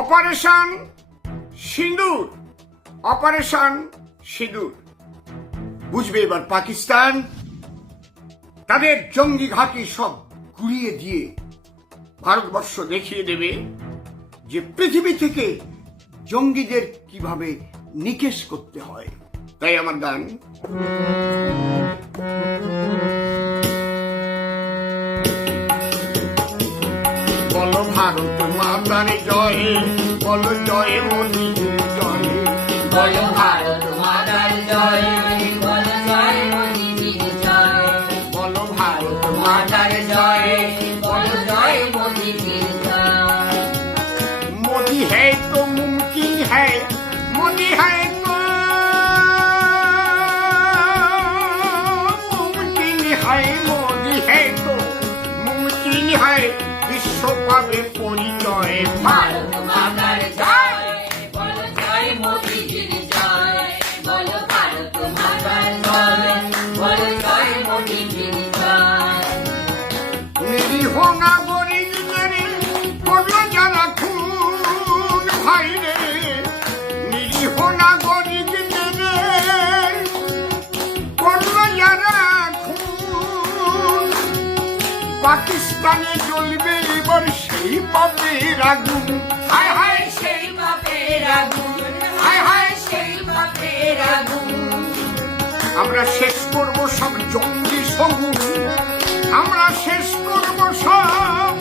Operation সিঁদুর operation সিঁদুর বুঝবে এবার পাকিস্তান? তাদের জঙ্গি ঘাঁটি সব গুড়িয়ে দিয়ে ভারতবর্ষ দেখিয়ে দেবে যে পৃথিবী থেকে জঙ্গিদের কীভাবে নিকেশ করতে হয়। তাই আমার গান। ভারত মাতার জয়। বলো জয় মোদী করল যারা খুন। পাকিস্তানে জ্বলবে এবার সেই পাপের আগুন। হায় হায় সেই পাপের আগুন। হায় হায় সেই পাপের আগুন। আমরা শেষ করব সব জঙ্গি সগুন আমরা শেষ করব সব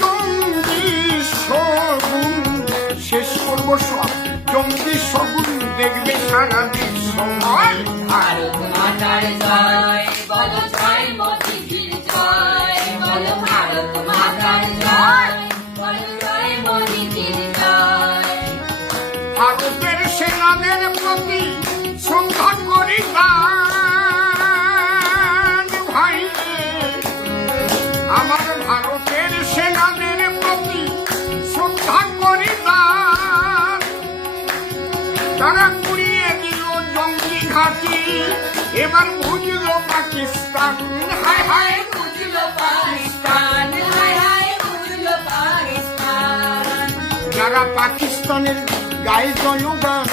জঙ্গি সগুন শেষ করব সব জঙ্গি সগুন দেখবে সারা বিশ্ব ভয়। প্রতি শ্রদ্ধা করি ভাই আমার ভারতের সেনাদের প্রতি শ্রদ্ধা করি গান তারা কুড়িয়ে দিল জঙ্গি ঘাটি এবার বুঝলো পাকিস্তান। বুঝলো পাকিস্তান। হায় হায় বুঝলো পাকিস্তান। যারা পাকিস্তানের গায়ে জয়গান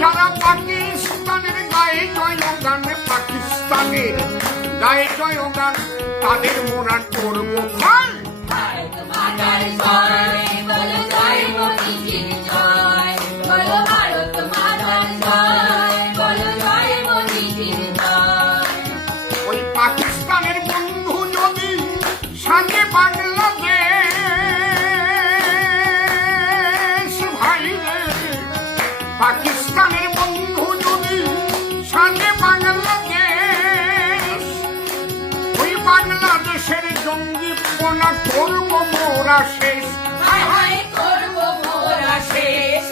যারা পাকিস্তানের গায়ে জয়গান পাকিস্তানের গায়ে জয়গান তাদের মোরা করব ফল ভারত মাতার পাকিস্তানের বন্ধু যদি সাথে বাংলাদেশ ওই বাংলাদেশের জঙ্গি পোনা করব মোরা শেষ। হায় হায় করব মোরা শেষ।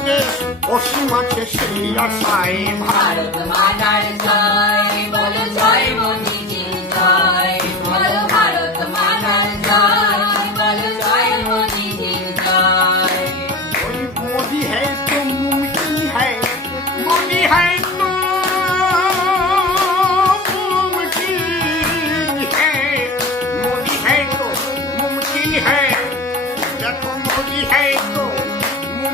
অখণ্ড দেশ অসীম আছে সেই আশায় ভারত ভারত মাতার জয় বলো জয় মোদিজির জয় বলো ভারত মাতার জয় বলো জয় মোদিজির জয় कोई मोदी है तो मुमकिन है मोदी है तो मुमकिन है मोदी है तो मुमकिन है देखो मोदी है तो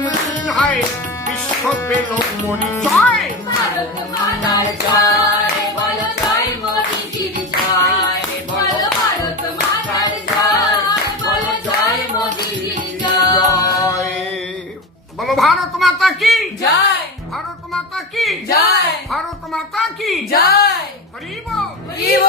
রঙিন হয় বিশ্ব পেল মনি জয়। বলো ভারত মাতা কি? জয়। ভারত মাতা কি? জয়। ভারত মাতা কি? জয়। হরিব হরিব